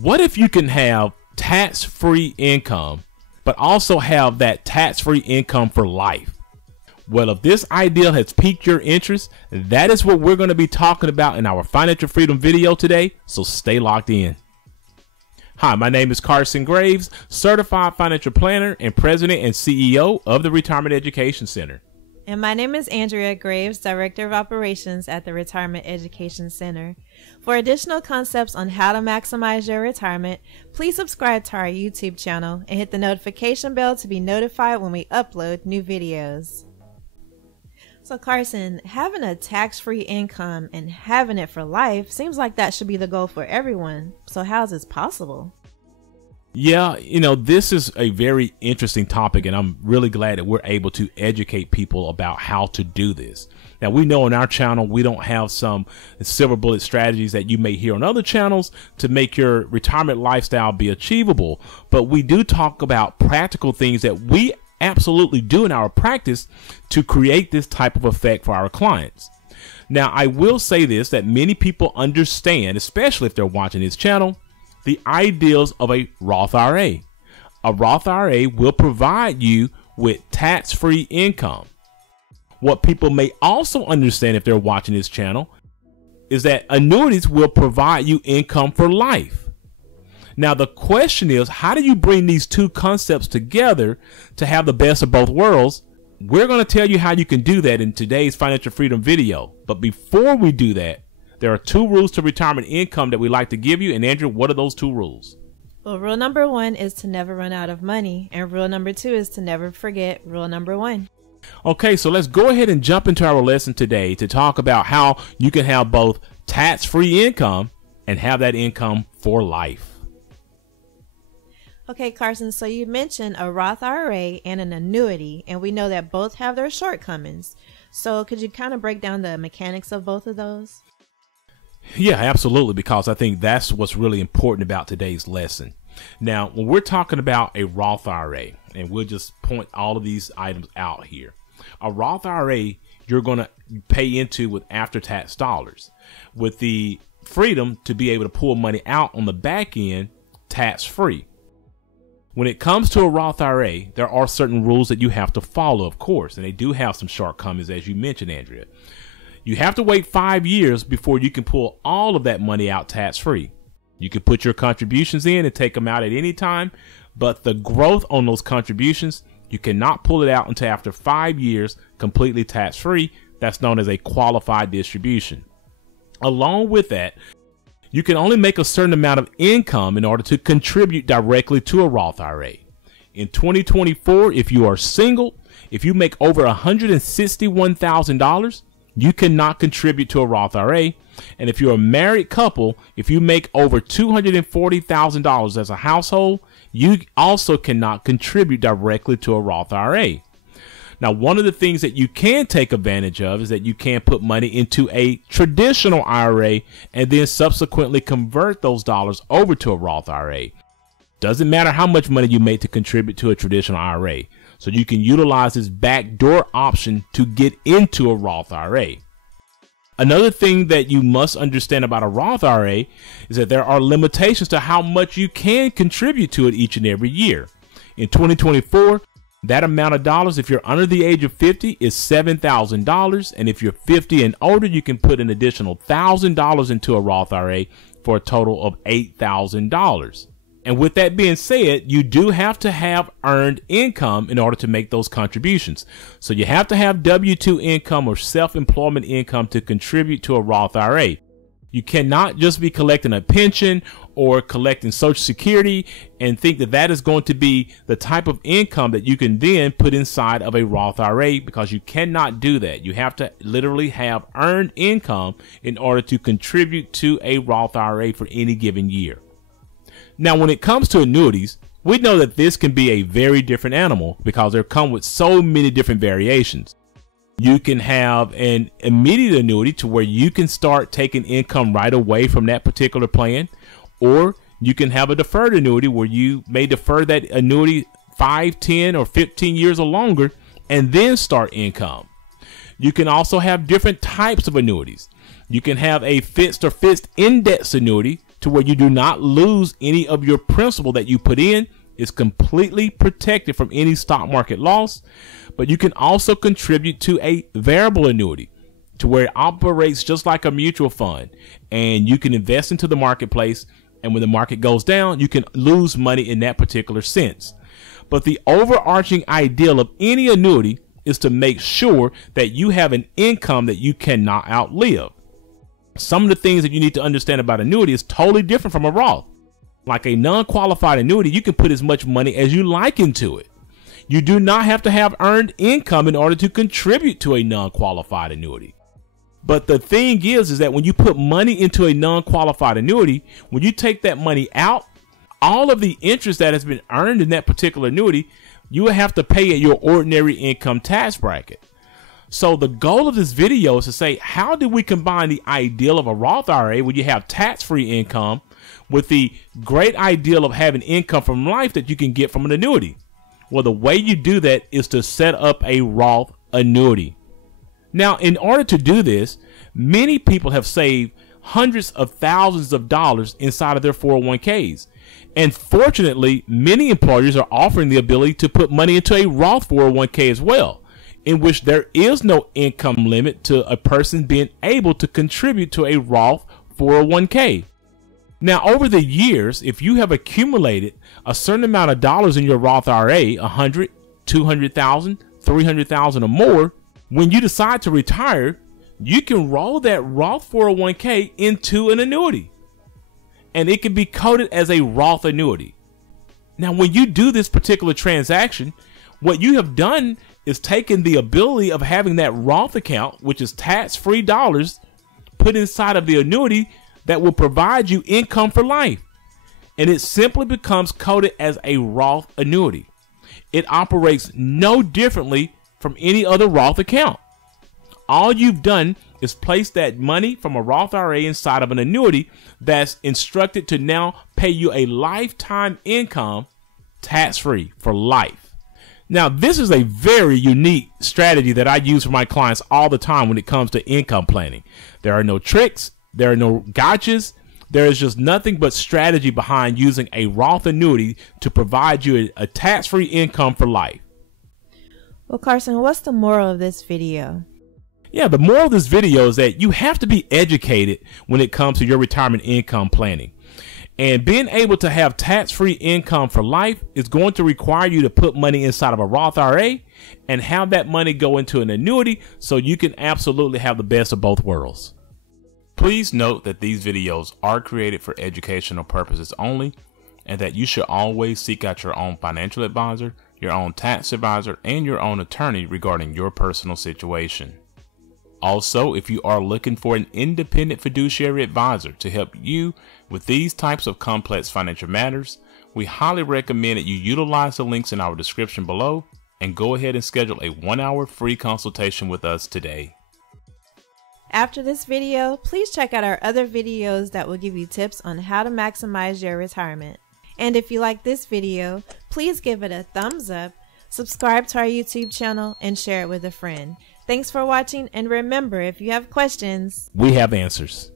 What if you can have tax-free income, but also have that tax-free income for life? Well, if this idea has piqued your interest, that is what we're going to be talking about in our financial freedom video today, so stay locked in. Hi, my name is Carson Graves, certified financial planner and president and CEO of the Retirement Education Center. And my name is Andrea Graves, Director of Operations at the Retirement Education Center. For additional concepts on how to maximize your retirement, please subscribe to our YouTube channel and hit the notification bell to be notified when we upload new videos. So Carson, having a tax-free income and having it for life seems like that should be the goal for everyone. So how is this possible? Yeah, this is a very interesting topic, and I'm really glad that we're able to educate people about how to do this. Now, we know on our channel, we don't have some silver bullet strategies that you may hear on other channels to make your retirement lifestyle be achievable, but we do talk about practical things that we absolutely do in our practice to create this type of effect for our clients. Now, I will say this, that many people understand, especially if they're watching this channel, the ideals of a Roth IRA. A Roth IRA will provide you with tax-free income. What people may also understand if they're watching this channel is that annuities will provide you income for life. Now, the question is, how do you bring these two concepts together to have the best of both worlds? We're going to tell you how you can do that in today's financial freedom video. But before we do that, there are two rules to retirement income that we like to give you. And Andrew, what are those two rules? Well, rule number one is to never run out of money. And rule number two is to never forget rule number one. Okay, so let's go ahead and jump into our lesson today to talk about how you can have both tax-free income and have that income for life. Okay, Carson, so you mentioned a Roth IRA and an annuity, and we know that both have their shortcomings. So could you kind of break down the mechanics of both of those? Yeah, absolutely, because I think that's what's really important about today's lesson. Now, when we're talking about a Roth IRA, and we'll just point all of these items out here, a Roth IRA you're going to pay into with after-tax dollars, with the freedom to be able to pull money out on the back end tax-free. When it comes to a Roth IRA, there are certain rules that you have to follow, of course, and they do have some shortcomings, as you mentioned, Andrea. You have to wait 5 years before you can pull all of that money out tax-free. You can put your contributions in and take them out at any time, but the growth on those contributions, you cannot pull it out until after 5 years completely tax-free. That's known as a qualified distribution. Along with that, you can only make a certain amount of income in order to contribute directly to a Roth IRA. In 2024, if you are single, if you make over $161,000, you cannot contribute to a Roth IRA. And if you're a married couple, if you make over $240,000 as a household, you also cannot contribute directly to a Roth IRA. Now, one of the things that you can take advantage of is that you can put money into a traditional IRA and then subsequently convert those dollars over to a Roth IRA. Doesn't matter how much money you make to contribute to a traditional IRA. So you can utilize this backdoor option to get into a Roth IRA. Another thing that you must understand about a Roth IRA is that there are limitations to how much you can contribute to it each and every year. In 2024, that amount of dollars, if you're under the age of 50, is $7,000. And if you're 50 and older, you can put an additional $1,000 into a Roth IRA for a total of $8,000. And with that being said, you do have to have earned income in order to make those contributions. So you have to have W-2 income or self-employment income to contribute to a Roth IRA. You cannot just be collecting a pension or collecting Social Security and think that that is going to be the type of income that you can then put inside of a Roth IRA, because you cannot do that. You have to literally have earned income in order to contribute to a Roth IRA for any given year. Now, when it comes to annuities, we know that this can be a very different animal because they come with so many different variations. You can have an immediate annuity to where you can start taking income right away from that particular plan, or you can have a deferred annuity where you may defer that annuity 5, 10, or 15 years or longer and then start income. You can also have different types of annuities. You can have a fixed or fixed index annuity to where you do not lose any of your principal that you put in. It's completely protected from any stock market loss. But you can also contribute to a variable annuity, to where it operates just like a mutual fund, and you can invest into the marketplace, and when the market goes down, you can lose money in that particular sense. But the overarching ideal of any annuity is to make sure that you have an income that you cannot outlive. Some of the things that you need to understand about annuity is totally different from a Roth. Like a non-qualified annuity, you can put as much money as you like into it. You do not have to have earned income in order to contribute to a non-qualified annuity. But the thing is that when you put money into a non-qualified annuity, when you take that money out, all of the interest that has been earned in that particular annuity, you will have to pay at your ordinary income tax bracket. So the goal of this video is to say, how do we combine the ideal of a Roth IRA where you have tax-free income with the great ideal of having income from life that you can get from an annuity? Well, the way you do that is to set up a Roth annuity. Now, in order to do this, many people have saved hundreds of thousands of dollars inside of their 401ks. And fortunately, many employers are offering the ability to put money into a Roth 401k as well, in which there is no income limit to a person being able to contribute to a Roth 401k. Now, over the years, if you have accumulated a certain amount of dollars in your Roth IRA, 100, 200,000, 300,000 or more, when you decide to retire, you can roll that Roth 401k into an annuity, and it can be coded as a Roth annuity. Now, when you do this particular transaction, what you have done is taken the ability of having that Roth account, which is tax-free dollars, put inside of the annuity that will provide you income for life. And it simply becomes coded as a Roth annuity. It operates no differently from any other Roth account. All you've done is place that money from a Roth IRA inside of an annuity that's instructed to now pay you a lifetime income tax-free for life. Now, this is a very unique strategy that I use for my clients all the time when it comes to income planning. There are no tricks. There are no gotchas. There is just nothing but strategy behind using a Roth annuity to provide you a tax-free income for life. Well, Carson, what's the moral of this video? Yeah, the moral of this video is that you have to be educated when it comes to your retirement income planning. And being able to have tax-free income for life is going to require you to put money inside of a Roth IRA and have that money go into an annuity so you can absolutely have the best of both worlds. Please note that these videos are created for educational purposes only, and that you should always seek out your own financial advisor, your own tax advisor, and your own attorney regarding your personal situation. Also, if you are looking for an independent fiduciary advisor to help you with these types of complex financial matters, we highly recommend that you utilize the links in our description below and go ahead and schedule a 1-hour free consultation with us today. After this video, please check out our other videos that will give you tips on how to maximize your retirement. And if you like this video, please give it a thumbs up, subscribe to our YouTube channel, and share it with a friend. Thanks for watching, and remember, if you have questions, we have answers.